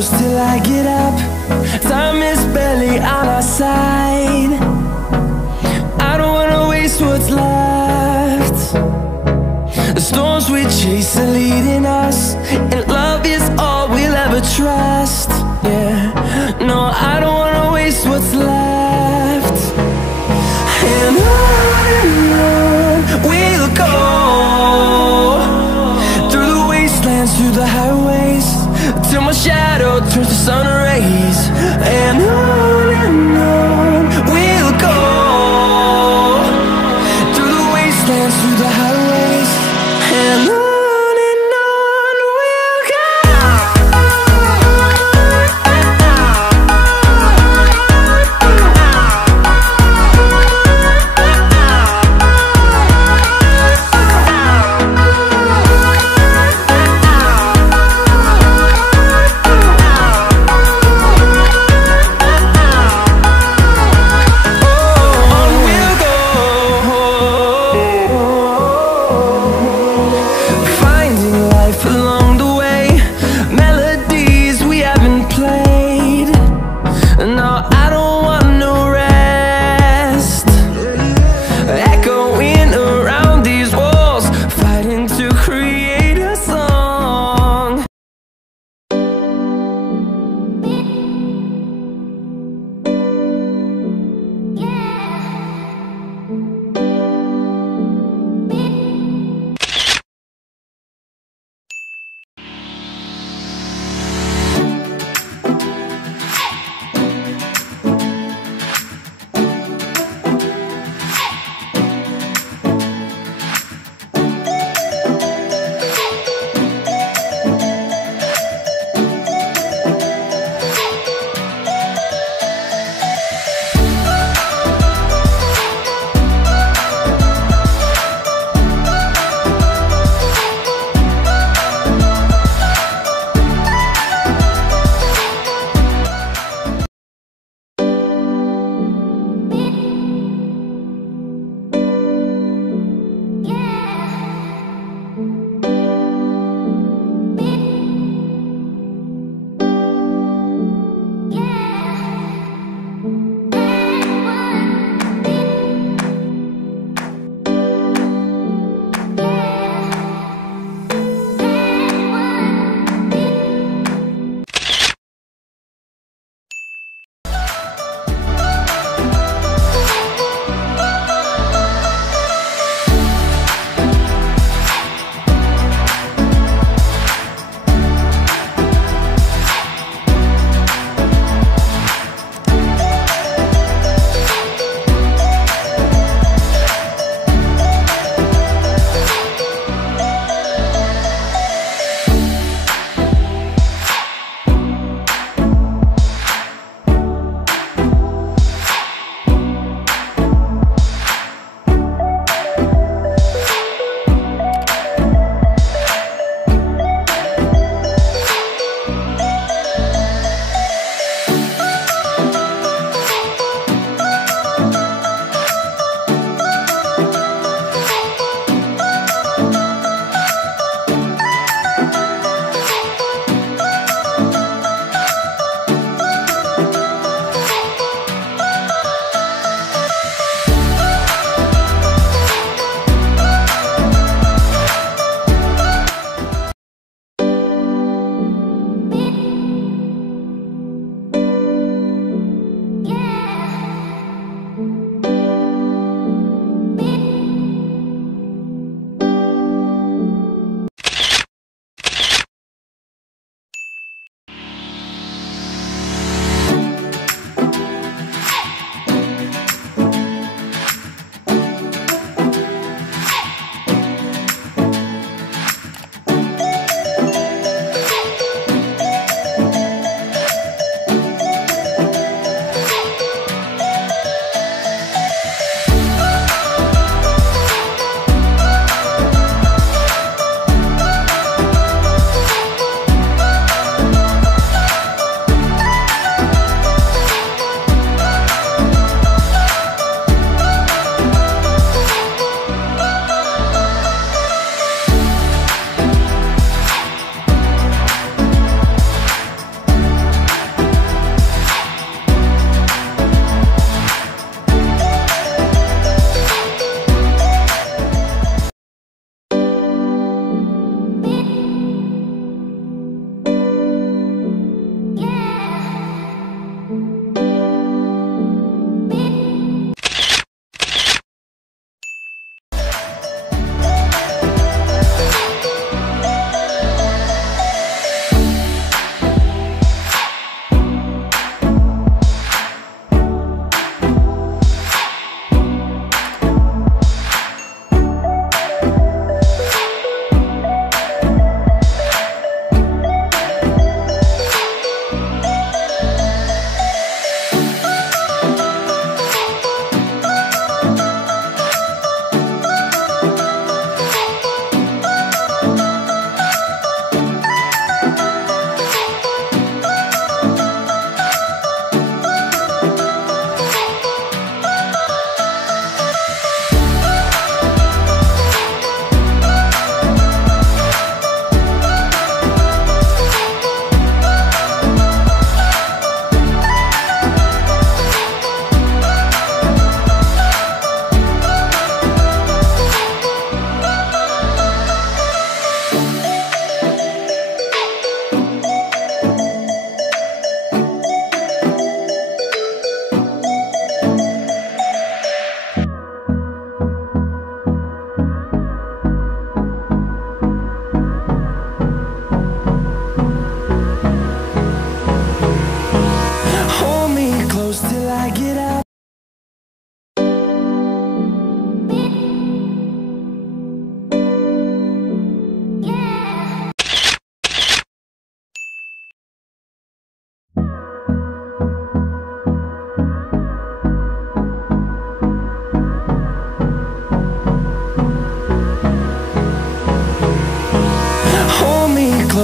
close till I get up. Time is barely on our side. I don't wanna waste what's left. The storms we chase are leading us, and love is all we'll ever trust. Yeah, no, I don't wanna waste what's left. And on we'll go, through the wastelands, through the highways, till my shadow turns to sun rays. And on we'll go, through the wastelands, through the highways, and on we'll go.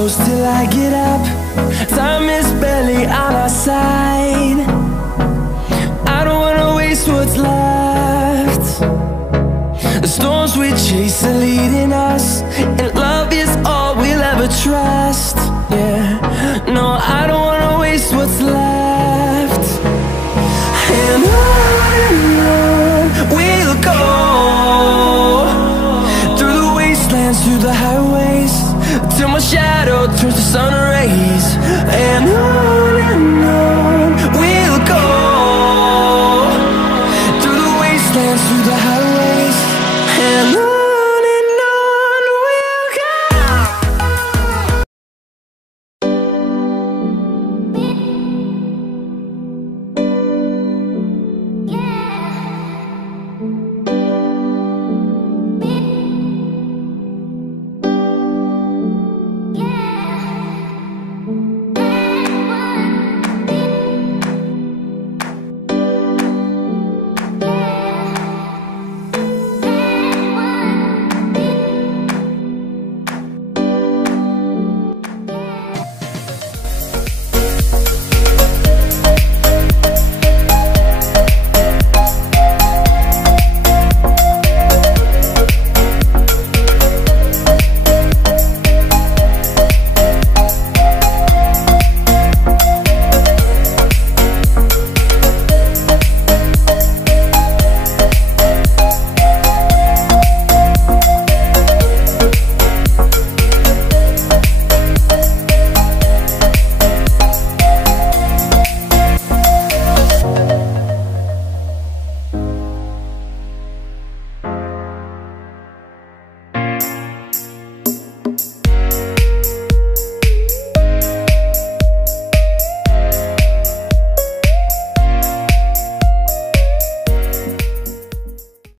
close till I get up. Time is barely on our side. I don't wanna waste what's left. The storms we chase are leading us, and love is all we'll ever trust. Yeah, no, I don't